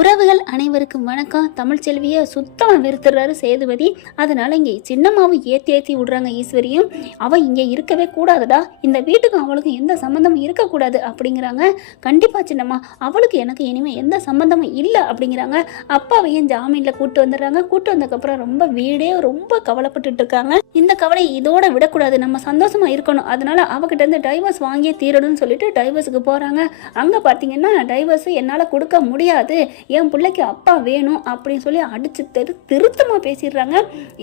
உறவுகள் அனைவருக்கும் வணக்கம். தமிழ்ச்செல்வியை சுத்தமாக வெறுத்துறாரு சேதுபதி. அதனால இங்கே சின்னம்மாவும் ஏற்றி விடுறாங்க ஈஸ்வரியும். அவள் இங்கே இருக்கவே கூடாதுடா, இந்த வீட்டுக்கும் அவளுக்கும் எந்த சம்மந்தமும் இருக்கக்கூடாது அப்படிங்கிறாங்க. கண்டிப்பாக சின்னம்மா, அவளுக்கு எனக்கு இனிமேல் எந்த சம்மந்தமும் இல்லை அப்படிங்கிறாங்க. அப்பாவையும் ஜாமீனில் கூப்பிட்டு வந்துடுறாங்க. கூப்பிட்டு வந்ததுக்கப்புறம் ரொம்ப வீடே ரொம்ப கவலைப்பட்டுட்டு இருக்காங்க. இந்த கவலை இதோட விடக்கூடாது, நம்ம சந்தோஷமாக இருக்கணும், அதனால அவகிட்ட இருந்து டைவர்ஸ் வாங்கியே தீரணும்னு சொல்லிட்டு டைவர்ஸுக்கு போகிறாங்க. அங்கே பார்த்தீங்கன்னா டைவர்ஸ் என்னால் கொடுக்க முடியாது, என் பிள்ளைக்கு அப்பா வேணும் அப்படின்னு சொல்லி அடிச்சு திருத்தமாக பேசிடுறாங்க.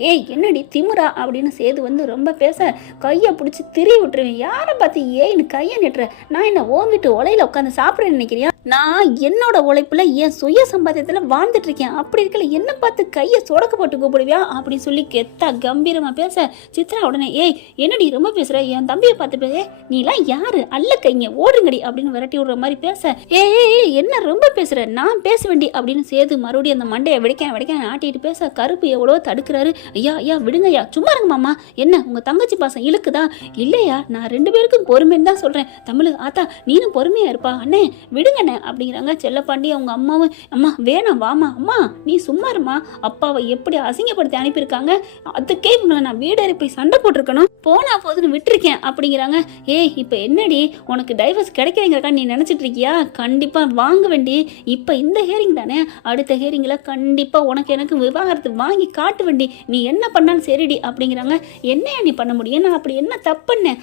ஏய் என்னடி திமுறா அப்படின்னு சேது வந்து ரொம்ப பேச கையை பிடிச்சி திரி விட்டுருவேன். யாரை பார்த்து ஏன்னு கையை நிட்டுற? நான் என்ன ஓங்கிட்டு உலையில உட்காந்து சாப்பிட்றேன்னு நினைக்கிறியா? நான் என்னோட உழைப்புல என் சுய சம்பாத்தியத்தில் வாழ்ந்துட்டு இருக்கேன். அப்படி இருக்கல என்ன பார்த்து கையை சொடக்க போட்டு கூப்பிடுவியா அப்படின்னு சொல்லி கெத்தா கம்பீரமா பேச சித்ரா உடனே ஏய் என்னடி ரொம்ப பேசுற, என் தம்பியை பார்த்து பேச, நீலாம் யாரு அல்ல கைங்க ஓடுங்கடி அப்படின்னு விரட்டி விடுற மாதிரி பேச ஏய் என்ன ரொம்ப பேசுற, நான் பேச வேண்டி அப்படின்னு சேது மறுபடியும் அந்த மண்டையை வெடிக்க ஆட்டிட்டு பேச கருப்பு எவ்வளோ தடுக்கிறாரு. ஐயா ஐயா விடுங்கய்யா, சும்மா இருங்க மாமா, என்ன உங்க தங்கச்சி பாசம் இழுக்குதா? இல்லையா, நான் 2 பேருக்கும் பொறுமைன்னு தான் சொல்றேன். தமிழ் ஆத்தா நீனும் பொறுமையா இருப்பா அண்ணே, விடுங்க அப்படிங்கிறாங்க. செல்லப்பாண்டி அவங்க அம்மாவும் அம்மா வேணாம் வாமா, அம்மா நீ சும்மா இருமா, அப்பாவை எப்படி அசிங்கப்படுத்தி அனுப்பியிருக்காங்க, அதுக்கே இவங்களை நான் வீடேறி போய் சண்டை போட்டிருக்கணும், போனா போதுன்னு விட்டுருக்கேன் அப்படிங்கிறாங்க. ஏய் இப்போ என்னடி உனக்கு டைவர்ஸ் கிடைக்கிறீங்கக்கா நீ நினைச்சிட்டு இருக்கியா? கண்டிப்பா வாங்க வேண்டி, இப்போ இந்த ஹேரிங் தானே, அடுத்த ஹேரிங்ல கண்டிப்பா உனக்கு எனக்கு விவாகரத்து வாங்கி காட்டு வேண்டி, நீ என்ன பண்ணாலும் சரிடி அப்படிங்கிறாங்க. என்னையா நீ பண்ண முடியும், நான் அப்படி என்ன தப்பு பண்ணேன்?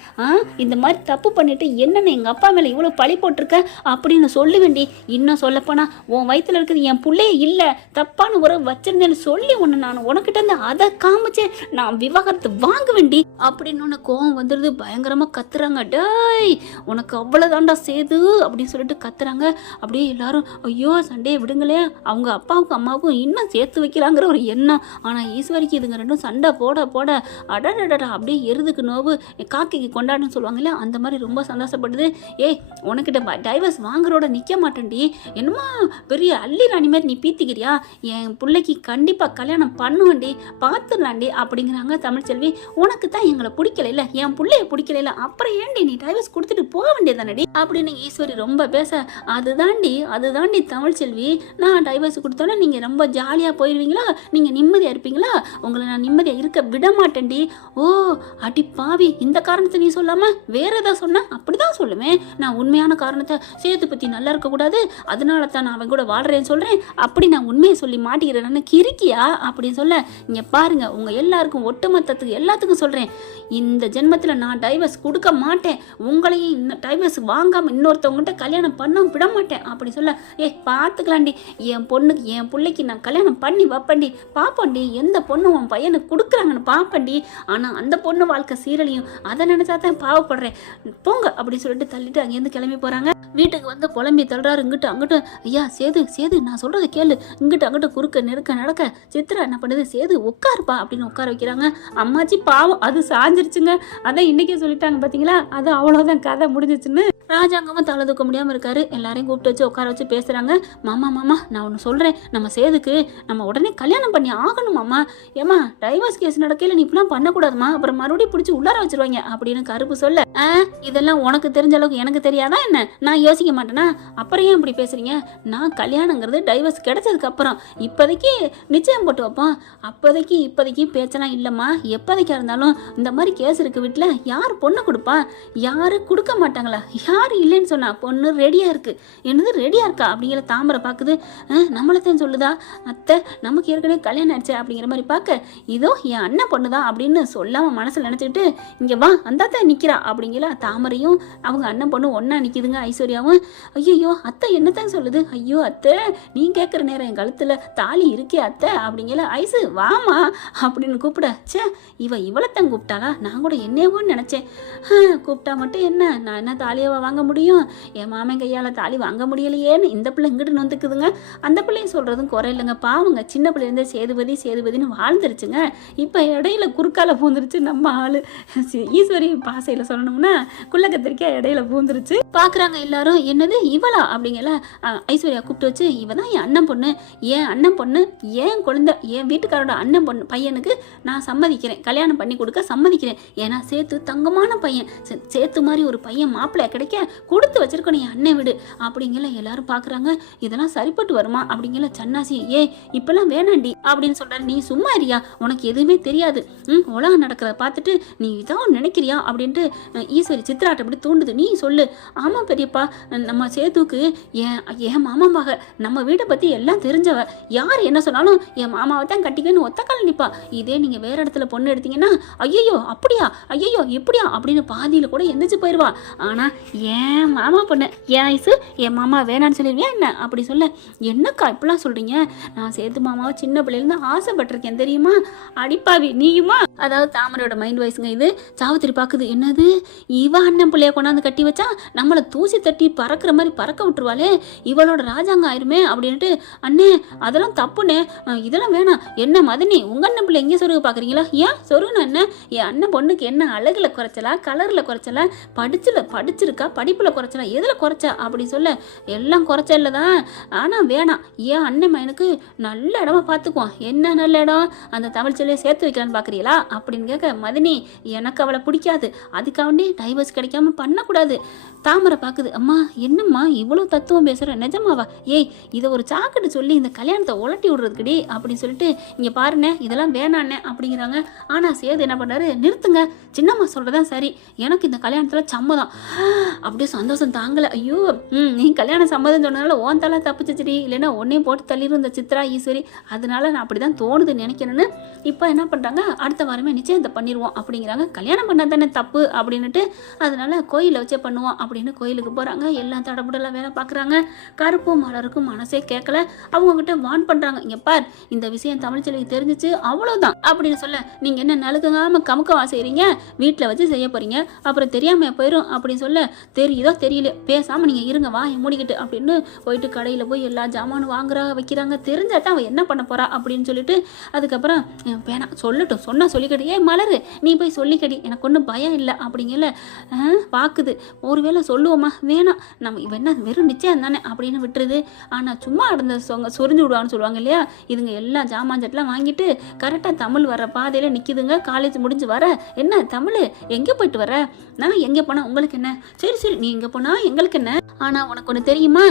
இந்த மாதிரி தப்பு பண்ணிட்டு என்னென்ன எங்க அப்பா மேல இவ்வளவு பழி போட்டிருக்க அப்படின்னு சொல்லி வேண்டி. இன்னும் சொல்லப்போனா உன் வயிற்றுல இருக்குது என் பிள்ளையே இல்லை, தப்பான உறவு வச்சிருந்தேன்னு சொல்லி ஒன்று நான் உனக்கிட்ட இருந்து அதை காமிச்சு நான் விவாகரத்து வாங்க வேண்டி அப்படின்னு ஒன்று கோவம் வந்துடுது. பயங்கரமாக கத்துறாங்க. டேய் உனக்கு அவ்வளோதாண்டா சேது அப்படின்னு சொல்லிட்டு கத்துறாங்க. அப்படியே எல்லாரும் ஐயோ சண்டையை விடுங்களே, அவங்க அப்பாவுக்கும் அம்மாவுக்கும் இன்னும் சேர்த்து வைக்கிறாங்கிற ஒரு எண்ணம். ஆனால் ஈஸ்வரிக்கு இதுங்க ரெண்டும் சண்டை போட போட அடடடா அப்படியே எருதுக்கு நோவு காக்கைக்கு கொண்டாடுன்னு சொல்லுவாங்கல்ல, அந்த மாதிரி ரொம்ப சந்தோஷப்படுது. ஏய் உனக்கிட்ட டைவர்ஸ் வாங்குறோட நிற்க மாட்டேன்டி, என்னமா பெரிய அள்ளி ராணி மாதிரி நீ பீத்திக்கிறியா? என் பிள்ளைக்கு கண்டிப்பாக கல்யாணம் பண்ணுவேண்டி, பார்த்துடலாண்டி அப்படிங்கிறாங்க. தமிழ்ச்செல்வி உனக்கு தான் எங்களை பிடிக்கல இல்லை, என் பிள்ளைய பிடிக்கல இல்லை, அப்புறம் ஏண்டி நீ டைவர்ஸ் கொடுத்துட்டு போக வேண்டியதானடி அப்படின்னு ஈஸ்வரி ரொம்ப பேச, அதுதாண்டி தமிழ்ச்செல்வி, நான் டைவர்ஸ் கொடுத்தோன்னா நீங்கள் ரொம்ப ஜாலியாக போயிடுவீங்களா, நீங்கள் நிம்மதியாக இருப்பீங்களா, உங்களை நான் நிம்மதியாக இருக்க விட மாட்டேன்டி. ஓ அடி பாவி, இந்த காரணத்தை நீ சொல்லாமல் வேற ஏதாவது சொன்ன அப்படிதான் சொல்லுவேன். நான் உண்மையான காரணத்தை சேது பற்றி நல்லா இருக்கக்கூடாது, அதனால தான் நான் அவன் கூட வாழ்றேன்னு சொல்கிறேன், அப்படி நான் உண்மையை சொல்லி மாட்டிக்கிறேன்னு கிறுக்கியா அப்படின்னு சொல்ல, இங்கே பாருங்க உங்கள் எல்லாருக்கும் ஒட்டுமொத்தத்துக்கு எல்லாத்துக்கும் சொல்கிறேன், இந்த ஜென்மத்தில் நான் டைவர்ஸ் கொடுக்க மாட்டேன், உங்களையும் இன்னும் டைவர்ஸ் வாங்காமல் இன்னொருத்தவங்ககிட்ட கல்யாணம் பண்ண விட மாட்டேன் அப்படி சொல்ல, பார்த்துக்கலாண்டி, என் பொண்ணுக்கு என் பிள்ளைக்கு நான் கல்யாணம் பண்ணி வைப்பண்டி, பார்ப்பண்டி எந்த பொண்ணு உன் பையனுக்கு கொடுக்குறாங்கன்னு பார்ப்பண்டி, ஆனால் அந்த பொண்ணு வாழ்க்கை சீரழியும், அதை நினச்சா தான் பாவப்படுறேன், போங்க அப்படின்னு சொல்லிட்டு தள்ளிட்டு அங்கேருந்து கிளம்பி போகிறாங்க. வீட்டுக்கு வந்து புலம்பி தள்ளுறாரு. இங்கிட்ட அங்கிட்ட ஐயா சேது நான் சொல்றதை கேளு, இங்கிட்ட அங்கிட்ட குறுக்க நெருக்க நடக்க சித்ரா என்ன பண்ணுது, சேது உட்காருப்பா அப்படின்னு உட்கார வைக்கிறாங்க. அம்மாச்சி பாவம் அது சாஞ்சிருச்சுங்க, அதான் இன்னைக்கே சொல்லிட்டாங்க பார்த்தீங்களா, அது அவ்வளோதான் கதை முடிஞ்சிச்சுன்னு. ராஜாங்கமும் தலை தூக்க முடியாமல் இருக்காரு. எல்லாரையும் கூப்பிட்டு வச்சு உட்கார வச்சு பேசுகிறாங்க. மாமா நான் ஒன்று சொல்கிறேன், நம்ம சேதுக்கு நம்ம உடனே கல்யாணம் பண்ணி ஆகணும் மாமா. ஏமா டைவர்ஸ் கேஸ் நடக்கையில் நீ இப்படிலாம் பண்ணக்கூடாதுமா, அப்புறம் மறுபடியும் பிடிச்சி உள்ளார வச்சிருவாங்க அப்படின்னு கருப்பு சொல்ல, இதெல்லாம் உனக்கு தெரிஞ்ச அளவுக்கு எனக்கு தெரியாதா என்ன, நான் யோசிக்க மாட்டேனா, அப்புறம் ஏன் இப்படி பேசுறீங்க, நான் கல்யாணங்கிறது டைவர்ஸ் கிடைச்சதுக்கு அப்புறம், இப்போதைக்கு நிச்சயம் போட்டு வைப்போம், இப்போதைக்கு பேச்செல்லாம் இல்லைம்மா, எப்போதைக்கா இருந்தாலும் இந்த மாதிரி கேஸ் இருக்கு வீட்டில், யார் பொண்ணு கொடுப்பா, யாரு கொடுக்க மாட்டாங்களா, யாரு இல்லைன்னு சொன்னா, பொண்ணு ரெடியா இருக்கு, என்னது ரெடியா இருக்கா அப்படிங்கிற தாமரை பார்க்குது. நம்மளத்தான் சொல்லுதா, அத்தை நமக்கு ஏற்கனவே கல்யாணம் ஆயிடுச்சு அப்படிங்கிற மாதிரி பார்க்க, இதோ என் அண்ணன் பொண்ணுதான் அப்படின்னு சொல்லாம மனசுல நினைச்சுக்கிட்டு இங்க வா அந்தாத்தான் நிக்கிறா அப்படிங்கிற தாமரையும் அவங்க அண்ணன் பொண்ணு ஒன்னா நிக்குதுங்க. ஐஸ்வர்யாவும் ஐயோ அத்தை என்னத்தான் சொல்லுது, ஐயோ அத்தை நீ கேட்குற நேரம் என் கழுத்துல தாலி இருக்கே அத்தை அப்படிங்கிற, ஐசு வாமா அப்படின்னு கூப்பிட, சே இவளைத்தான் கூப்பிட்டாளா, நான் கூட என்னவோன்னு நினைச்சேன், கூப்பிட்டா மட்டும் என்ன, நான் என்ன தாலியவா வாங்க முடியும், என் மாமன் கையால் தாலி வாங்க முடியலையேன்னு இந்த பிள்ளை இங்கிட்டு நொந்துக்குதுங்க. அந்த பிள்ளையும் சொல்கிறதும் குறை இல்லைங்க, பாவங்க சின்ன பிள்ளைலேருந்தே சேதுபதினு வாழ்ந்துருச்சுங்க, இப்போ இடையில குறுக்கால பூந்துருச்சு நம்ம ஆள். ஈஸ்வரி பாசையில் சொல்லணும்னா குள்ள கத்திரிக்காய் இடையில பூந்துருச்சு. பார்க்குறாங்க எல்லாரும், என்னது இவளா அப்படிங்கல. ஐஸ்வர்யா கூப்பிட்டு வச்சு, இவ தான் என் அண்ணன் பொண்ணு, என் குழந்தை, என் வீட்டுக்காரோட அண்ணன் பொண்ணு பையனுக்கு நான் சம்மதிக்கிறேன், கல்யாணம் பண்ணி கொடுக்க சம்மதிக்கிறேன், ஏன்னா சேத்து தங்கமான பையன், சேத்து மாதிரி ஒரு பையன் மாப்பிள்ளை கிடைக்க கொடுத்து வச்சிருக்கணும் என் அண்ணன் வீடு அப்படிங்கிற எல்லாரும் பார்க்குறாங்க. இதெல்லாம் சரிப்பட்டு வருமா அப்படிங்கிற சன்னாசி. இப்பெல்லாம் வேணாண்டி அப்படின்னு சொல்றாரு. நீ சும்மா இருயா, உனக்கு எதுவுமே தெரியாது, உலகம் நடக்கிறத பார்த்துட்டு நீ இதான் நினைக்கிறியா அப்படின்ட்டு ஈஸ்வரி சித்ராட்ட அப்படி தூண்டுது. நீ சொல்லு. ஆமா பெரியப்பா, நம்ம சேதுக்கு என் மாமா மக, நம்ம வீட்டை பத்தி எல்லாம் தெரிஞ்சவ, யார் என்ன சொன்னாலும் என் மாமாவை தான் கட்டிக்கன்னு ஒத்தக்கால நிப்பா. இதே நீங்க வேற இடத்துல பொண்ணு எடுத்தீங்கன்னா ஐயோ அப்படியா, ஐயோ இப்படியா அப்படின்னு பாதியில கூட எந்திரிச்சு போயிடுவா. ஆனா என் மாமா பொண்ணு, என் ஐசு, என் மாமா வேணான்னு சொல்லிடுவியா என்ன அப்படி சொல்ல. என்னக்கா இப்படிலாம் சொல்றீங்க, நான் சேது மாமாவை சின்ன பிள்ளையிலேருந்து ஆசைப்பட்டிருக்கேன் தெரியுமா. அடிப்பாவி நீயுமா. அதாவது தாமரையோட மைண்ட் வாய்ஸுங்க இது. சாவித்திரி பார்க்குது, என்னது இவ அண்ணன் பிள்ளைய கொண்டாந்து கட்டி வச்சா நம்மளை தூசி தட்டி பறக்கிற மாதிரி பறக்க விட்டுருவாளே, இவளோட ராஜாங்க ஆயிருமே அப்படின்ட்டு. அண்ணே அதெல்லாம் தப்புண்ணே, இதெல்லாம் வேணாம். என்ன மதனி, உங்க அண்ணன் பிள்ளை எங்கே சொருக பார்க்குறீங்களா? ஏன் சொருகுனா என்ன, என் அண்ணன் பொண்ணுக்கு என்ன அழகுல குறைச்சலா, கலரில் குறைச்சலா, படிச்சிருக்கா, படிப்பில் குறைச்சலா, எதில் குறைச்சா அப்படி சொல்ல. எல்லாம் குறைச்ச இல்லை தான், ஆனால் வேணாம். ஏன் அண்ணன் மயனுக்கு நல்ல இடமா பார்த்துக்குவோம். என்ன நல்ல இடம், அந்த தமிழ் சொல்லியை சேர்த்து வைக்கலான்னு பார்க்குறீங்களா அப்படின்னு கேட்க. மதினி எனக்கு அவளை பிடிக்காது, அதுக்காண்டி டைவர்ஸ் கிடைக்காம பண்ணக்கூடாது. தாமரை பார்க்குது, அம்மா என்னம்மா இவ்வளோ தத்துவம் பேசுகிற, நிஜமாவா? இதை ஒரு சாக்கெட்டு சொல்லி இந்த கல்யாணத்தை உலட்டி விடுறதுக்குடி அப்படின்னு சொல்லிட்டு இங்கே பாருண்ணே இதெல்லாம் வேணாண்ணே அப்படிங்கிறாங்க. ஆனால் சேது என்ன பண்ணாரு, நிறுத்துங்க, சின்னம்மா சொல்கிறதான் சரி, எனக்கு இந்த கல்யாணத்தில் சம்மதம். அப்படியே சந்தோஷம் தாங்கலை. ஐயோ நீ கல்யாணம் சம்மதம் சொன்னதுனால ஓன் தலை தப்பிச்சிச்சிடி, இல்லைன்னா ஒன்னையும் போட்டு தள்ளிடும் இந்த சித்ரா ஈஸ்வரி, அதனால நான் அப்படி தான் தோணுது நினைக்கிறேன்னு. இப்போ என்ன பண்ணுறாங்க, அடுத்த வாரமே நிச்சயத்தை பண்ணிடுவோம் அப்படிங்கிறாங்க. கல்யாணம் பண்ணால் தானே தப்பு அப்படின்னுட்டு அதனால கோயிலை வச்சே பண்ணுவோம் அப்படின்னு கோயிலுக்கு போகிறாங்க. எல்லாம் தடபுடலாம் வேலை பார்க்குறாங்க. கருப்பும் மலருக்கும் மனசே கேட்கல. அவங்கக்கிட்ட வான் பண்ணுறாங்க, இங்கே பார் இந்த விஷயம் தமிழ்ச்செல்விக்கு தெரிஞ்சிச்சு அவ்வளோதான் அப்படின்னு சொல்ல. நீங்கள் என்ன நலுக்காமல் கமுக்கவா செய்கிறீங்க, வீட்டில் வச்சு செய்ய போகிறீங்க, அப்புறம் தெரியாமல் போயிடும் அப்படின்னு சொல்ல. தெரியுதோ தெரியல, பேசாமல் நீங்கள் இருங்க வா மூடிக்கிட்டு அப்படின்னு போயிட்டு கடையில் போய் எல்லா ஜாமானும் வாங்குறாங்க வைக்கிறாங்க. தெரிஞ்சால் தான் அவள் என்ன பண்ண போகிறா அப்படின்னு சொல்லிட்டு அதுக்கப்புறம் வேணாம் சொல்லட்டும், சொன்னால் சொல்லிக்கடி, மலரு நீ போய் சொல்லிக்கடி, எனக்கு ஒன்றும் பயம் இல்லை அப்படிங்கல. பார்க்குது, ஒருவேளை சொல்லுவோமா, வேணாம் நம்ம இவன் என்ன வெறும் நிச்சயம் தானே அப்படின்னு விட்டுருது. ஆனால் சும்மா இருந்த சொரிஞ்சு விடுவான்னு சொல்லுவாங்க இல்லையா, இதுங்க எல்லா ஜாமான்ஜெட்லாம் வாங்கிட்டு கரெக்டாக தமிழ் வர பாதையில் நிற்கிதுங்க. காலேஜ் முடிஞ்சு வர, என்ன தமிழ் எங்கே போயிட்டு வர, நான் எங்கே போனால் உங்களுக்கு என்ன, சரி சரி நீ எங்கே போனால் எங்களுக்கு என்ன, ஆனால் உனக்கு ஒன்று தெரியுமா,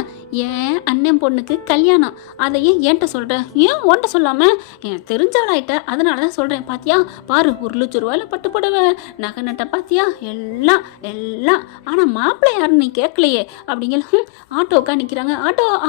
என் அண்ணன் பொண்ணுக்கு கல்யாணம், அதை ஏன் என்கிட்ட சொல்கிறேன், ஏன் உன்ட்ட சொல்லாமல், என் தெரிஞ்சவளாயிட்ட அதனால தான் சொல்கிறேன். பாத்தியா பாரு, 1,00,000 பட்டு புடவை நகை நட்டை பாத்தியா, எல்லாம் எல்லாம். ஆனால் மாப்பிள்ளை யாருன்னு நீ கேட்கலையே அப்படிங்கிற. ஆட்டோக்கா நிற்கிறாங்க.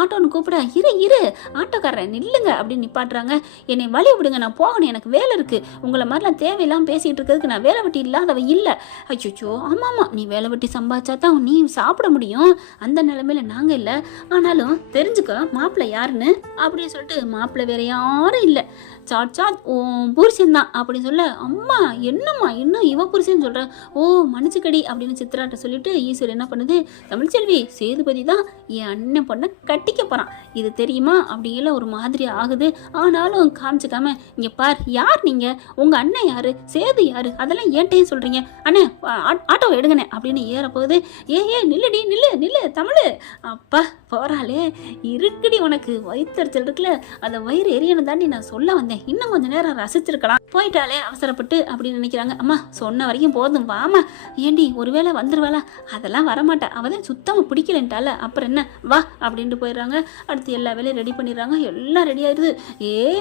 ஆட்டோன்னு கூப்பிட, இரு ஆட்டோக்காரன் நில்லுங்க அப்படின்னு நிப்பாட்டுறாங்க. என்னை வழி விடுங்க, நான் போகணும், எனக்கு வேலை இருக்குது, உங்களை மாதிரிலாம் தேவையெல்லாம் பேசிகிட்டு இருக்கிறதுக்கு நான் வேலை வெட்டி இல்லாதவ இல்லை. அச்சோ ஆமாம் நீ வேலை வெட்டி சம்பாதிச்சா தான் நீ சாப்பிட முடியும், அந்த நிலைமையில நாங்கள் இல்லை, ஆனாலும் தெரிஞ்சுக்க மாப்பிள்ளை யாருன்னு அப்படின்னு சொல்லிட்டு. மாப்பிள்ளை வேற யாரும் இல்லை, சாட் ஓ புருஷன் தான் அப்படின்னு சொல்ல. அம்மா என்னம்மா இன்னும் இவ புருஷன் சொல்கிற, ஓ மன்னிச்சுக்கடி அப்படின்னு சித்ராட்ட சொல்லிட்டு ஈஸ்வர் என்ன பண்ணுது, தமிழ்ச்செல்வி சேதுபதி தான் என் அண்ணன் பொண்ணை கட்டிக்க போகிறான், இது தெரியுமா அப்படிங்கிற ஒரு மாதிரி ஆகுது. ஆனாலும் காமிச்சிக்காம, இங்கே பார் யார் நீங்கள், உங்கள் அண்ணன் யார், சேது யார், அதெல்லாம் ஏன்ட்டையும் சொல்கிறீங்க, அண்ணே ஆட்டோவை எடுங்கண்ணே அப்படின்னு ஏற போகுது. நில்லுடி நில்லு தமிழ், அப்பா போகிறாளே இருக்குடி, உனக்கு வயிற்றுச்சல் இருக்குல்ல, அந்த வயிறு எரியணும் தாண்டி நான் சொல்ல வந்தேன், இன்னும் கொஞ்சம் நேரம் ரசிச்சிருக்கலாம், போயிட்டாலே அவசரப்பட்டு அப்படின்னு நினைக்கிறாங்க. அம்மா சொன்ன வரைக்கும் போதும் வாமா, ஏண்டி ஒருவேளை வந்துருவாளா, அதெல்லாம் வரமாட்டா, அவதான் சுத்தமாக பிடிக்கலன்ட்டால, அப்புறம் என்ன வா அப்படின்ட்டு போயிடுறாங்க. அடுத்து எல்லா வேலையும் ரெடி பண்ணிடுறாங்க. எல்லாம் ரெடி ஆயிடுது.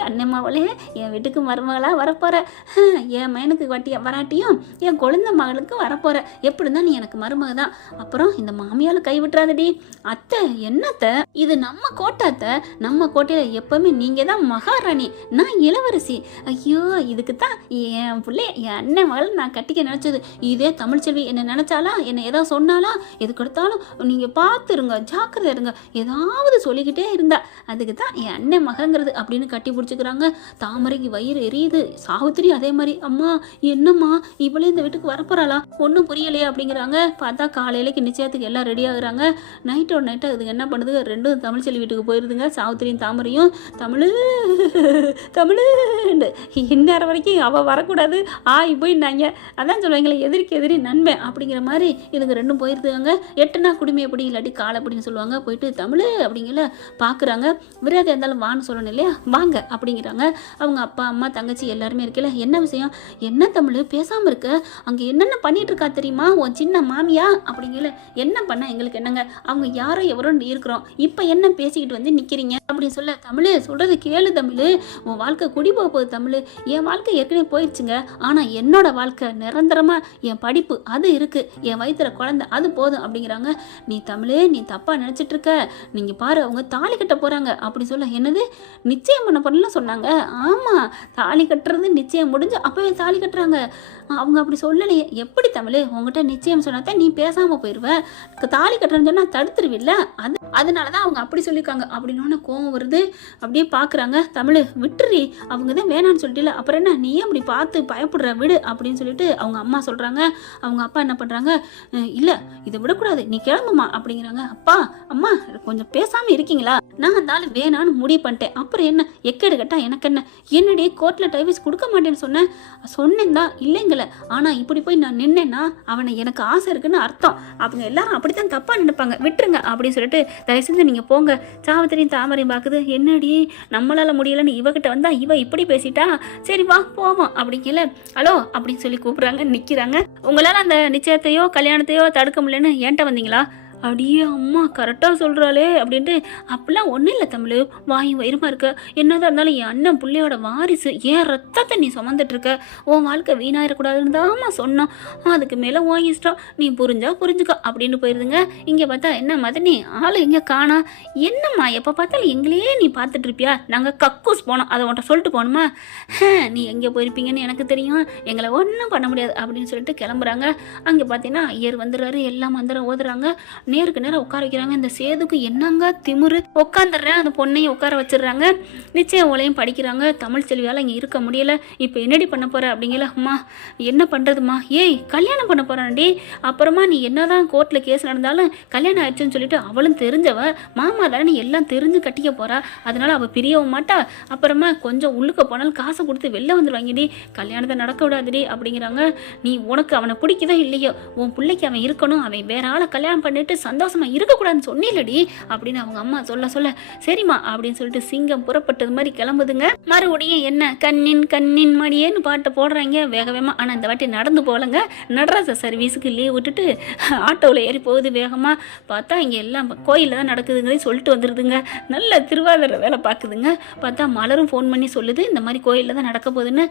அண்ணம்மாவளே என் வீட்டுக்கு மருமகளாக வரப்போற, என் மகனுக்கு வராட்டியும் என் குழந்தை மகளுக்கு வரப்போற, எப்படி தான் நீ எனக்கு மருமக தான். அப்புறம் இந்த மாமியால் கை விட்டுறாதடி அத்தை, என்னத்தை இது நம்ம கோட்டாத்தை, நம்ம கோட்டையில் எப்பவுமே நீங்கள் தான் மகாராணி, நான் இளவரசி. ஐயோ இதுக்கு தான் என் பிள்ளை என் அண்ணன் மகள் நான் கட்டிக்க நினச்சது. இதே தமிழ்ச்செல்வி என்னை நினச்சாலா, என்னை ஏதாவது சொன்னாலா, எதுக்கு எடுத்தாலும் நீங்கள் பார்த்துருங்க, ஜாக்கிரதை இருங்க, ஏதாவது சொல்லிக்கிட்டே இருந்தா, அதுக்கு தான் என் அண்ணன் மகங்கிறது அப்படின்னு கட்டி பிடிச்சிக்கிறாங்க. தாமரைக்கு வயிறு எரியுது. சாவித்திரி அதே மாதிரி, அம்மா என்னம்மா இவளே இந்த வீட்டுக்கு வரப்போறாளா, ஒன்றும் புரியலையே அப்படிங்கிறாங்க. பார்த்தா காலையிலேக்கு நிச்சயத்துக்கு எல்லாம் ரெடி ஆகுறாங்க. நைட்டோட நைட்டாக இதுக்கு என்ன பண்ணுது, ரெண்டும் தமிழ்ச்செல்வி வீட்டுக்கு போயிருதுங்க. சாவித்திரியும் தாமரையும் தமிழ் இந்நேரம் வரைக்கும் அவள் வரக்கூடாது போயிட்டாங்க. அதான் சொல்லுவாங்களே எதிரிக்கு எதிரி நண்பன் அப்படிங்கிற மாதிரி இதுங்க ரெண்டும் போயிருந்தாங்க. 8 நாள் குடும்பம் எப்படி இல்லாட்டி காலை அப்படின்னு சொல்லுவாங்க. போயிட்டு தமிழ் அப்படிங்கிற பார்க்குறாங்க. விராதை இருந்தாலும் வான்னு சொல்லணும் இல்லையா, வாங்க அப்படிங்கிறாங்க. அவங்க அப்பா அம்மா தங்கச்சி எல்லாருமே இருக்கல. என்ன விஷயம், என்ன தமிழ் பேசாமல் இருக்க, அங்கே என்னென்ன பண்ணிட்டு இருக்கா தெரியுமா உன் சின்ன மாமியா அப்படிங்கிற. என்ன பண்ண எங்களுக்கு என்னங்க, அவங்க யாரோ எவரோ இருக்கிறோம், இப்போ என்ன என்ன பேசிக்கிட்டு வந்து நிற்கிறீங்க அப்படின்னு சொல்ல, தமிழ் சொல்கிறது கேளு தமிழ், உன் வாழ்க்கை குடி போக போகுது தமிழ், என் வாழ்க்கை ஏற்கனவே போயிடுச்சுங்க, ஆனால் என்னோட வாழ்க்கை நிரந்தரமாக என் படிப்பு அது இருக்குது, என் வயிற்றுல குழந்தை அது போதும் அப்படிங்கிறாங்க. நீ தமிழ் நீ தப்பாக நினச்சிட்டு இருக்க, நீங்கள் பாரு அவங்க தாலி கட்ட போகிறாங்க அப்படி சொல்ல, என்னது நிச்சயம் பண்ண போறலாம் சொன்னாங்க, ஆமாம் தாலி கட்டுறது நிச்சயம் முடிஞ்சு அப்போவே தாலி கட்டுறாங்க, அவங்க அப்படி சொல்லலையே, எப்படி தமிழ் உங்ககிட்ட நிச்சயம் சொன்னாதான் நீ பேசாமல் போயிடுவ, தாலி கட்டுறேன்னு சொன்னால் தடுத்துருவில்ல, அதனால தான் அவங்க அப்படி சொல்லியிருக்காங்க அப்படின்னு கோவம் வருது. அப்படியே பார்க்குறாங்க, தமிழ் விட்டுறி அவங்க தான் வேணான்னு சொல்லிட்டு, அப்புறம் என்ன நீ அப்படி பார்த்து பயப்படுற விடு அப்படின்னு சொல்லிட்டு அவங்க அம்மா சொல்கிறாங்க. அவங்க அப்பா என்ன பண்ணுறாங்க, இல்லை இதை விடக்கூடாது நீ கிளம்புமா அப்படிங்கிறாங்க. அப்பா அம்மா கொஞ்சம் பேசாமல் இருக்கீங்களா, நான் அந்த ஆள் வேணான்னு முடிவு பண்ணிட்டேன், அப்புறம் என்ன எக்கேடு கட்டா எனக்கு என்ன, என்னடி கோர்ட்டில் டைவர்ஸ் கொடுக்க மாட்டேன்னு சொன்னேன் தான் இல்லைங்கள, ஆனால் இப்படி போய் நான் நின்னேன்னா அவனை எனக்கு ஆசை இருக்குன்னு அர்த்தம், அவங்க எல்லாரும் அப்படித்தான் தப்பாக நினைப்பாங்க, விட்டுருங்க அப்படின்னு சொல்லிட்டு தயவு செஞ்சு நீங்கள் போங்க. சாவித்திரியும் தாமரையும் பார்க்குது, என்னடி நம்மளால் முடியலன்னு இவகிட்ட வந்தா இவ இப்படி பேசிட்டா, சரி வா போவோம் அப்படிங்கல, ஹலோ அப்படின்னு சொல்லி கூப்பிட்றாங்க. நிற்கிறாங்க. உங்களால் அந்த நிச்சயத்தையோ கல்யாணத்தையோ தடுக்க முடியலன்னு ஏன்ட்ட வந்தீங்களா, அடியே அம்மா கரெக்டாக சொல்கிறாளே அப்படின்ட்டு, அப்படிலாம் ஒன்றும் இல்லை தமிழ், வாயும் வயிறுமா இருக்க, என்னதான் இருந்தாலும் என் அண்ணன் பிள்ளையோட வாரிசு, ஏன் ரத்தத்தை நீ சுமந்துட்டுருக்க, உன் வாழ்க்கை வீணாயிடக்கூடாதுன்னு தான்மா சொன்னோம், அதுக்கு மேலே உன் இஷ்டம், நீ புரிஞ்சா புரிஞ்சுக்க அப்படின்னு போயிருதுங்க. இங்கே பார்த்தா என்ன மதனி ஆள் எங்கே காணா, என்னம்மா எப்போ பார்த்தாலும் எங்களையே நீ பார்த்துட்டு இருப்பியா, நாங்கள் கக்கூஸ் போனோம் அதை உன்ட்ட சொல்லிட்டு போகணுமா, நீ எங்கே போயிருப்பீங்கன்னு எனக்கு தெரியும், எங்களை ஒன்றும் பண்ண முடியாது அப்படின்னு சொல்லிட்டு கிளம்புறாங்க. அங்கே பார்த்தீங்கன்னா ஐயர் வந்துடுறாரு, எல்லாம் மந்திரம் ஓதுறாங்க, நேருக்கு நேரம் உட்கார வைக்கிறாங்க. இந்த சேதுக்கு என்னங்க திமுரு, உட்காந்துடுறேன் அந்த பொண்ணையும் உட்கார வச்சிடுறாங்க. நிச்சயம் ஓலையும் படிக்கிறாங்க. தமிழ் செல்வியால் இங்கே இருக்க முடியல, இப்போ என்னடி பண்ண போற அப்படிங்கல, அம்மா என்ன பண்ணுறதுமா, ஏய் கல்யாணம் பண்ண போறான்டி, அப்புறமா நீ என்னதான் கோர்ட்டில் கேஸ் நடந்தாலும் கல்யாணம் ஆயிடுச்சுன்னு சொல்லிட்டு அவளும் தெரிஞ்சவ, மாமா தானே நீ எல்லாம் தெரிஞ்சு கட்டிக்க போறா, அதனால அவள் பிரியவும் மாட்டா, அப்புறமா கொஞ்சம் உள்ளுக்க போனாலும் காசை கொடுத்து வெளில வந்துடுவாங்கடி, கல்யாணத்தை நடக்க விடாதுடி அப்படிங்கிறாங்க. நீ உனக்கு அவனை பிடிக்குதோ இல்லையோ, உன் பிள்ளைக்கு அவன் இருக்கணும், அவன் வேற ஆளை கல்யாணம் பண்ணிட்டு சந்தோஷமா இருக்கக்கூடாதுன்னு சொன்னீலடி அப்படின்னு அவங்க அம்மா சொல்ல சரிம்மா அப்படின்னு சொல்லிட்டு சிங்கம் புறப்பட்டது மாதிரி கிளம்புதுங்க. மறுபடியும் என்ன கண்ணின் கண்ணின் மடியேன்னு பாட்டை போடுறாங்க வேக வேகமா. ஆனால் இந்த வாட்டி நடந்து போகலங்க, நடராஜ சர்வீஸுக்கு லீவ் விட்டுட்டு ஆட்டோவில் ஏறி போகுது வேகமாக. பார்த்தா இங்கே எல்லாம் கோயிலில் தான் நடக்குதுங்கிறதையும் சொல்லிட்டு வந்துடுதுங்க. நல்ல திருவாதிரை வேலை பார்க்குதுங்க. பார்த்தா மலரும் ஃபோன் பண்ணி சொல்லுது இந்த மாதிரி கோயிலில் தான் நடக்க போகுதுன்னு.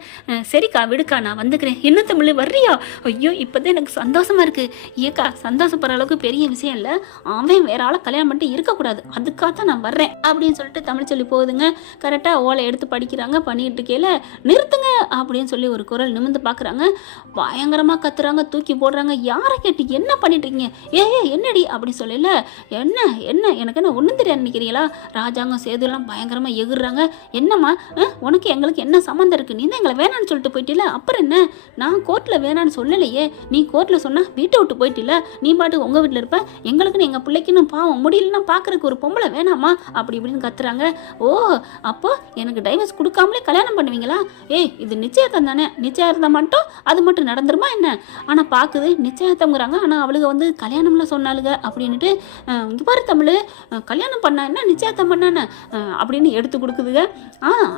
சரிக்கா விடுக்கா நான் வந்துக்கிறேன், என்ன தமிழ் வர்றியா, ஐயோ இப்போதான் எனக்கு சந்தோஷமா இருக்குது, ஏக்கா சந்தோஷப்படுற அளவுக்கு பெரிய விஷயம் இல்லை, அவன் வேற ஆளை கல்யாணம் பண்ணிட்டு இருக்கக்கூடாது, அதுக்காகத்தான் நான் வர்றேன் அப்படின்னு சொல்லிட்டு தமிழ் சொல்லி போகுதுங்க. கரெக்டாக ஓலை எடுத்து படிக்கிறாங்க. பண்ணிட்டு கேள நிறுத்துங்க அப்படின்னு சொல்லி ஒரு குரல் நிமிந்து பார்க்குறாங்க. பயங்கரமாக கத்துறாங்க, தூக்கி போடுறாங்க. யாரை கேட்டு என்ன பண்ணிட்டு இருக்கீங்க, ஏ என்னடி அப்படி சொல்லல, என்ன என்ன எனக்கு என்ன ஒன்றும் தெரியாது நினைக்கிறீங்களா, ராஜாங்க சேதுலாம் பயங்கரமாக எகுறாங்க. என்னம்மா உனக்கு எங்களுக்கு என்ன சம்மந்தம் இருக்குது, நீ தான் எங்களை வேணான்னு சொல்லிட்டு போயிட்டில, அப்புறம் என்ன, நான் கோர்ட்டில் வேணான்னு சொல்லலையே, நீ கோர்ட்டில் சொன்னால் வீட்டை விட்டு போயிட்டில, நீ பாட்டு உங்கள் வீட்டில் இருப்ப, எங்களுக்குன்னு எங்கள் பிள்ளைக்குன்னு பாவம் முடியலன்னா பார்க்குறக்கு ஒரு பொம்பளை வேணாமா அப்படி இப்படின்னு கத்துறாங்க. ஓ அப்போ எனக்கு டைவர்ஸ் கொடுக்காமலே கல்யாணம் பண்ணுவீங்களா, ஏய் இது நிச்சயத்தம் தானே, நிச்சயம் மட்டும் அது மட்டும் நடந்துருமா என்ன, ஆனால் பார்க்குது நிச்சயத்தங்கிறாங்க, ஆனால் அவளுக்கு வந்து கல்யாணம்லாம் சொன்னாளுங்க அப்படின்ட்டு, இங்கே பாரு தமிழ் கல்யாணம் பண்ணா என்ன நிச்சயத்தம் பண்ணானே அப்படின்னு எடுத்து கொடுக்குதுங்க.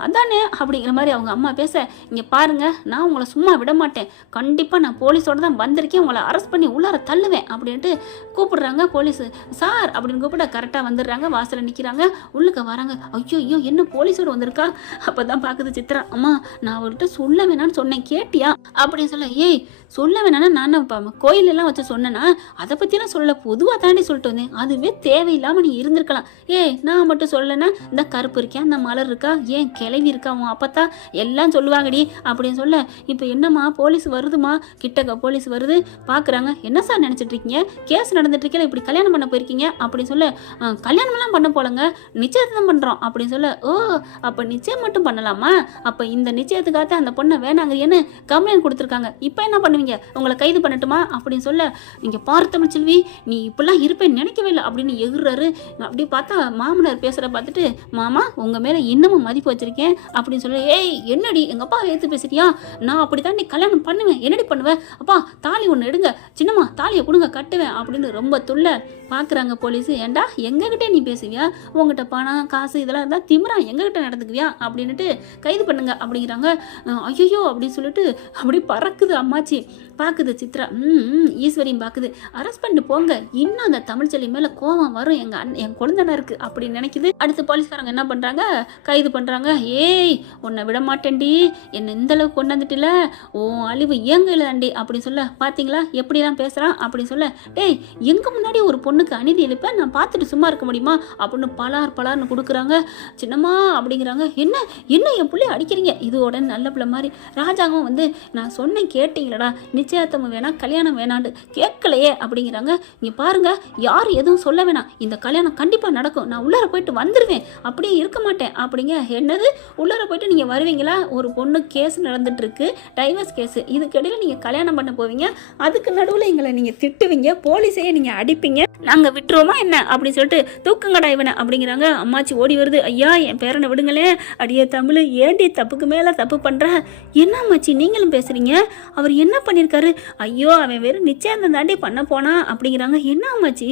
அதானே அப்படிங்கிற மாதிரி அவங்க அம்மா பேச, இங்கே பாருங்க நான் உங்களை சும்மா விட மாட்டேன், கண்டிப்பாக நான் போலீஸோடு தான் வந்திருக்கேன், உங்களை அரெஸ்ட் பண்ணி உள்ளார தள்ளுவேன் அப்படின்ட்டு கூப்பிடுறாங்க. போலீஸ் சார் அப்படின்னு கூப்பிட கரெக்டாக வந்துடுறாங்க. வாசலில் நிற்கிறாங்க. உள்ளுக்க வராங்க. ஐயோ என்ன போலீஸோடு வந்திருக்கா. அப்போ தான் பார்க்குது சித்ரா. அம்மா நான் அவர்கிட்ட சொல்ல வேணான்னு சொன்னேன் கேட்டியா அப்படின்னு சொல்ல, ஏய் சொல்ல வேணான்னா நான் கோயிலெல்லாம் வச்சு சொன்னேன்னா அதை பற்றிலாம் சொல்ல, பொதுவாக தாண்டி சொல்லிட்டு வந்தேன், அதுவே தேவையில்லாமல் நீ இருந்திருக்கலாம், ஏய் நான் மட்டும் சொல்லலைன்னா இந்த கருப்பு இருக்கேன், இந்த மலர் இருக்கா, ஏன் கிளவி இருக்கா, உன் அப்பத்தா எல்லாம் சொல்லுவாங்கடி அப்படின்னு சொல்ல, இப்போ என்னம்மா போலீஸ் வருதுமா, கிட்டக்க போலீஸ் வருது பார்க்குறாங்க. என்ன சார் நினச்சிட்டு இருக்கீங்க, கேஸ் நடந்துட்டு இருக்கல, இப்படி கல்யாணம் பண்ண போயிருக்கீங்க அப்படின்னு சொல்ல, கல்யாணமெல்லாம் பண்ண போலங்க, நிச்சயத்தான் பண்ணுறோம் அப்படின்னு சொல்ல, ஓ அப்போ நிச்சயம் மட்டும் பண்ணலாமா, அப்போ இந்த நிச்சயத்துக்காக அந்த பொண்ணை வேணாங்கன்னு கம்ப்ளைண்ட் கொடுத்துருக்காங்க, இப்போ என்ன பண்ணுவீங்க, உங்களை கைது பண்ணட்டுமா அப்படின்னு சொல்ல, இங்கே பாரு தமிழ்ச்செல்வி நீ இப்படிலாம் இருப்பேன்னு நினைக்கவே இல்லை அப்படின்னு எகுறாரு. அப்படி பார்த்தா மாமனார் பேசுகிற பார்த்துட்டு, மாமா உங்கள் மேலே இன்னமும் மதிப்பு வச்சிருக்கேன் அப்படின்னு சொல்ல, ஏய் என்னடி எங்கள் அப்பா ஏற்று பேசுறியா, நான் அப்படி தான் நீ கல்யாணம் பண்ணுவேன், என்னடி பண்ணுவேன், அப்பா தாலி ஒன்று எடுங்க, சின்னம்மா தாலியை கொடுங்க கட்டுவேன் அப்படின்னு ரொம்ப துள்ள பார்க்குறாங்க போலீஸு. ஏண்டா எங்ககிட்ட நீ பேசுவியா, உங்ககிட்ட பணம் காசு இதெல்லாம் இருந்தால் திமிரா எங்ககிட்ட நடந்துக்குவியா அப்படின்ட்டு கைது பண்ணுங்க அப்படிங்கிறாங்க. ஐயோ அப்படின்னு சொல்லிட்டு அப்படி பறக்குது அம்மாச்சி. பார்க்குது சித்ரா, ஈஸ்வரியும் பார்க்குது. அரெஸ்ட் பண்ணிட்டு போங்க, இன்னும் அந்த தமிழ்ச்செல்வி மேலே கோவம் வரும், என் குழந்தைனா இருக்கு அப்படின்னு நினைக்குது. அடுத்து போலீஸ்காரங்க என்ன பண்ணுறாங்க, கைது பண்ணுறாங்க. ஏய் உன்னை விட மாட்டேன்டி, என்னை இந்த அளவுக்கு கொண்டு வந்துட்டுல, ஓ அழிவு ஏங்க இல்லைண்டி அப்படின்னு சொல்ல. பார்த்தீங்களா எப்படிலாம் பேசுகிறான் அப்படின்னு சொல்ல. டேய் எங்கே முன்னாடி ஒரு பொண்ணுக்கு அநீதி எழுப்ப நான் பார்த்துட்டு சும்மா இருக்க முடியுமா அப்படின்னு பலார்னு கொடுக்குறாங்க. சின்னம்மா அப்படிங்கிறாங்க. என்ன என்ன என் பிள்ளைய அடிக்கிறீங்க, இது உடனே நல்ல பிள்ளை மாதிரி. ராஜாவும் வந்து நான் சொன்னேன் கேட்டீங்களடா, நிச்சயத்தம் வேணாம் கல்யாணம் வேணான்னு, கேட்கலையே அப்படிங்கிறாங்க. இங்கே பாருங்க, யார் எதுவும் சொல்ல வேணாம், இந்த கல்யாணம் கண்டிப்பாக நடக்கும், நான் உள்ளார போயிட்டு வந்துடுவேன், அப்படியே இருக்க மாட்டேன் அப்படிங்க. என்னது உள்ளார போயிட்டு நீங்கள் வருவீங்களா, ஒரு பொண்ணு கேஸ் நடந்துட்டு இருக்கு, டைவர்ஸ் கேஸ், இதுக்கிடையில் நீங்கள் கல்யாணம் பண்ண போவீங்க, அதுக்கு நடுவில் எங்களை நீங்கள் திட்டுவீங்க, போலீஸையே நீங்கள் அடிப்பீங்க, நாங்கள் விட்டுருவோமா என்ன அப்படின்னு சொல்லிட்டு தூக்குங்கடா இவனை அப்படிங்கிறாங்க. அம்மாச்சி ஓடி வருது. ஐயா என் பேரனை விடுங்களேன், அடியே தமிழ் ஏண்டி தப்புக்கு மேலே தப்பு பண்ணுற, என்ன அம்மாச்சி நீங்களும் பேசுகிறீங்க, அவர் என்ன பண்ணியிருக்காரு, ஐயோ அவன் வெறும் நிச்சயத்தை தாண்டி பண்ண போனா அப்படிங்கிறாங்க. என்ன அம்மாச்சி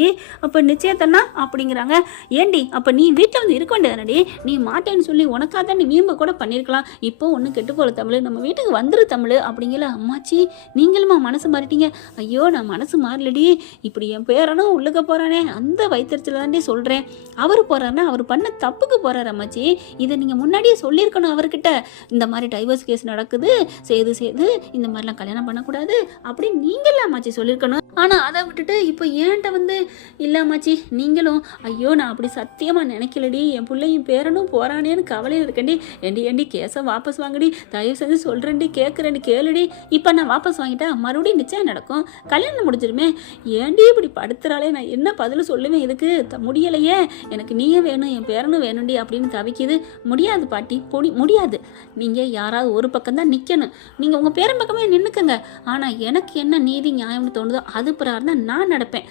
அப்போ நிச்சயத்தன்னா அப்படிங்கிறாங்க. ஏண்டி அப்போ நீ வீட்டில் வந்து இருக்க வேண்டியதானடி, நீ மாட்டேன்னு சொல்லி உனக்காக தான் நீ வீம்பு கூட பண்ணியிருக்கலாம், இப்போ ஒன்றும் கெட்டு போகல தமிழ், நம்ம வீட்டுக்கு வந்துரு தமிழ் அப்படிங்கல. அம்மாச்சி நீங்களுமா மனசு மாறிட்டீங்க. ஐயோ நான் மனசு மாறலடி, இப்படி என் பேரனும் உள்ளுக்க போகிறானே அந்த வயிற்றுல தாண்டி சொல்கிறேன், அவர் போகிறாருன்னா அவர் பண்ண தப்புக்கு போகிறார் அம்மாச்சி, இதை நீங்கள் முன்னாடியே சொல்லியிருக்கணும் அவர்கிட்ட, இந்த மாதிரி டைவர்ஸ் கேஸ் நடக்குது, சேது இந்த மாதிரிலாம் கல்யாணம் பண்ணக்கூடாது அப்படின்னு நீங்களும் அம்மாச்சி சொல்லியிருக்கணும். ஆனால் அதை விட்டுட்டு இப்போ ஏன்ட்ட வந்து இல்லை அம்மாச்சி நீங்களும், ஐயோ நான் அப்படி சத்தியமாக நினைக்கலடி, என் பிள்ளையும் பேரனும் போகிறானேன்னு கவலையில் இருக்கண்டி, ஏண்டி கேஸை வாபஸ் வாங்கடி, தயவு செஞ்சு சொல்கிறேன்டி, கேட்குறேன்டி கேளுடி, இப்போ நான் வாபஸ் வாங்கிட்டேன் மறுபடியும் நிச்சயம் நடக்கும், கல்யாணம் முடிஞ்சிருமே, ஏண்டி இப்படி படுத்துறாளே, நான் என்ன பதில் சொல்லுவேன் இதுக்கு, முடியலையே, எனக்கு நீயே வேணும் என் பேரனும் வேணும்டி அப்படின்னு தவிக்குது. முடியாது பாட்டி முடியாது, நீங்கள் யாராவது ஒரு பக்கம் தான் நிற்கணும், நீங்கள் உங்கள் பேரன் பக்கமே நின்றுக்கங்க, ஆனால் எனக்கு என்ன நீதி நியாயம்னு தோணுதோ அது பிரகாரம் தான் நான் நடப்பேன்,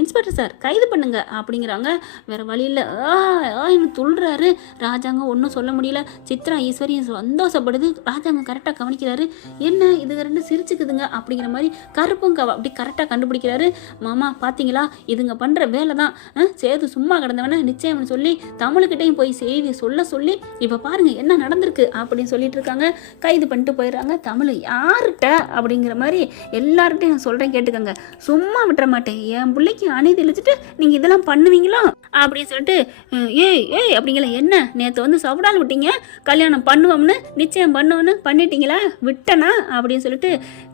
இன்ஸ்பெக்டர் சார் கைது பண்ணுங்க அப்படிங்கிறாங்க. வேறு வழியில் என்ன துள்ளுறாரு ராஜாங்க, ஒன்றும் சொல்ல முடியல. சித்ரா ஈஸ்வரியும் சந்தோஷப்படுது, ராஜாங்க கரெக்டாக கவனிக்கிறாரு, என்ன இது ரெண்டு சிரிச்சுக்குதுங்க அப்படிங்கிற மாதிரி கருப்பும் அப்படி கரெக்டாக கண்டுபிடிக்கிறாரு. மாமா பார்த்தீங்களா இதுங்க பண்ணுற வேலை தான், சேது சும்மா கிடந்தவன நிச்சயம்னு சொல்லி தமிழுக்கிட்டையும் போய் செய்தி சொல்லி இப்போ பாருங்க என்ன நடந்திருக்கு அப்படின்னு சொல்லிட்டு இருக்காங்க. கைது பண்ணிட்டு போயிடுறாங்க. தமிழ் யார்கிட்ட அப்படிங்கிற மாதிரி எல்லார்கிட்டையும் நான் சொல்கிறேன் கேட்டுக்கோங்க, சும்மா விட்டுற மாட்டேன், என் பிள்ளைக்கு அநீதி இழுச்சிட்டு நீங்கள் இதெல்லாம் பண்ணுவீங்களா அப்படின்னு சொல்லிட்டு ஏய் அப்படிங்கிற. என்ன நேற்று வந்து சவடால் விட்டீங்க, கல்யாணம் பண்ணுவோம்னு நிச்சயம் பண்ணுவோன்னு பண்ணிட்டீங்களா, விட்டனா அப்படின்னு சொல்லிட்டு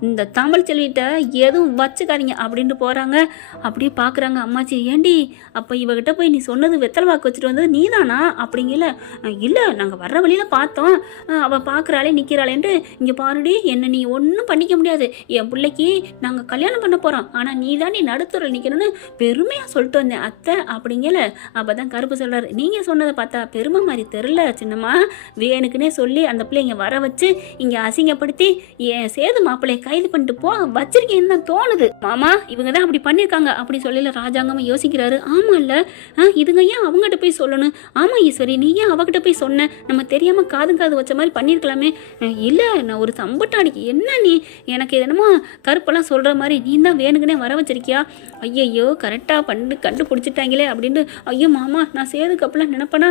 இந்த தமிழ் செல்விட்ட எதுவும் வச்சுக்காதீங்க அப்படின்ட்டு போகிறாங்க. அப்படியே பார்க்குறாங்க அம்மாச்சி. ஏண்டி அப்போ இவகிட்ட போய் நீ சொன்னது வெத்தலை வாக்கு வச்சுட்டு வந்தது நீ தானா அப்படிங்கல. இல்லை நாங்கள் வர்ற வழியில் பார்த்தோம், அவள் பார்க்குறாளே நிற்கிறாளேன்ட்டு, இங்கே பாருடி என்ன நீ ஒன்றும் பண்ணிக்க முடியாது, என் பிள்ளைக்கு நாங்கள் கல்யாணம் பண்ண போகிறோம், ஆனால் நீ தான் நீ நடுத்துறையில் நிற்கணும்னு பெருமையாக சொல்லிட்டு வந்தேன் அத்தை அப்படிங்கல. அப்போ தான் கருப்பு சொல்கிறார், நீங்கள் சொன்னதை பார்த்தா பெருமை மாதிரி தெரில சின்னம்மா, வேணுக்குன்னே சொல்லி அந்த பிள்ளைங்க வர வச்சு இங்கே அசிங்கப்படுத்தி என் சேது மாப்பிள்ளையை கைது பண்ணிட்டு போ வச்சிருக்கேன்னு தான் தோணுது. மாமா இவங்க தான் அப்படி பண்ணியிருக்காங்க அப்படி சொல்லல. ராஜாங்கமாக யோசிக்கிறாரு. ஆமாம் இல்லை இதுங்க ஏன் அவங்ககிட்ட போய் சொல்லணும், ஆமாம் ஈஸ்வரி நீ ஏன் அவகிட்ட போய் சொன்ன, நம்ம தெரியாமல் காது வச்ச மாதிரி பண்ணியிருக்கலாமே. இல்லை நான் ஒரு சம்பட்டாடிக்கு என்ன நீ எனக்கு என்னமோ கருப்பெல்லாம் சொல்கிற மாதிரி நீ தான் வேணுக்குனே வர வச்சிருக்கியா, ஐயையோ கரெக்டாக கண்டுபிடிச்சிட்டாங்களே அப்படின்ட்டு. ஐயோ மாமா நான் சேதுக்கு அப்பெல்லாம் நினைப்பேனா,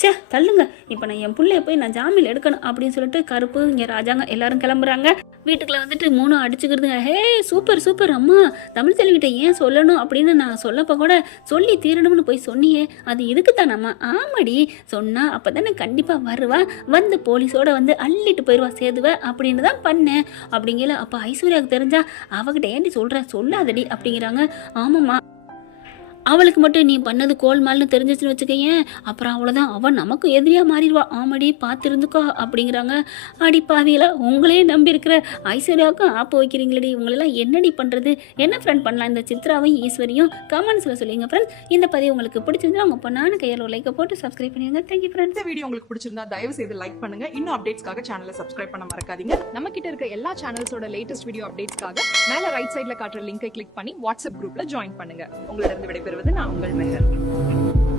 சே தள்ளுங்க, இப்போ நான் என் பிள்ளைய போய் நான் ஜாமீன் எடுக்கணும் அப்படின்னு சொல்லிட்டு கருப்பு இங்கே ராஜாங்க எல்லாரும் கிளம்புறாங்க. வீட்டுக்குள்ள வந்துட்டு 3 அடிச்சுக்கிறதுங்க. ஹே சூப்பர் அம்மா தமிழ் செல்விகிட்ட ஏன் சொல்லணும் அப்படின்னு நான் சொல்லப்போ கூட சொல்லி தீரணும்னு போய் சொன்னியே, அது இதுக்கு தானம்மா. ஆமாடி சொன்னா அப்போ தானே கண்டிப்பாக வருவா, வந்து போலீஸோட வந்து அள்ளிட்டு போயிடுவா சேதுவ அப்படின்னு தான் பண்ணேன் அப்படிங்கல. அப்போ ஐஸ்வர்யாவுக்கு தெரிஞ்சா அவகிட்ட ஏண்டி சொல்கிற, சொல்லாதடி அப்படிங்கிறாங்க. ஆமாம்மா அவளுக்கு மட்டும் நீ பண்ணது கோல்மால்னு தெரிஞ்சிச்சுன்னு வச்சுக்கேன், அப்புறம் அவ்வளோதான், அவன் நமக்கு எதிரியாக மாறிடுவா, ஆமாடி பார்த்துருந்துக்கோ அப்படிங்கிறாங்க. அடி பாவியில உங்களே நம்பி இருக்கிற ஐஸ்வர்யாவுக்கும் ஆப்பு வைக்கிறீங்களடி, உங்களெல்லாம் என்னடி பண்ணுறது, என்ன ஃப்ரெண்ட் பண்ணலாம் இந்த சித்ராவையும் ஈஸ்வரியும் கமெண்ட்ஸில் சொல்லுங்க ஃப்ரெண்ட்ஸ். இந்த பதிவு உங்களுக்கு பிடிச்சிருந்தா உங்கள் பொண்ணான கையில் ஒரு லைக்கை போட்டு சப்ஸ்கிரைப் பண்ணிடுங்க. Thank you friends. இந்த வீடியோ உங்களுக்கு பிடிச்சிருந்தா தயவு செய்து லைக் பண்ணுங்க, இன்னும் அப்டேட்ஸ்க்காக சேனலை சப்ஸ்கிரைப் பண்ண மறக்காதீங்க. நம்ம கிட்ட இருக்க எல்லா சேனல்ஸோட லேட்டஸ்ட் வீடியோ அப்டேட்ஸ்க்காக மேல ரைட் சைட்ல காட்டுற லிங்கை கிளிக் பண்ணி வாட்ஸ்அப் குரூப்ல ஜாயின் பண்ணுங்க. உங்களிடம் விடைபெறுவது நான் உங்கள் மெஹர்.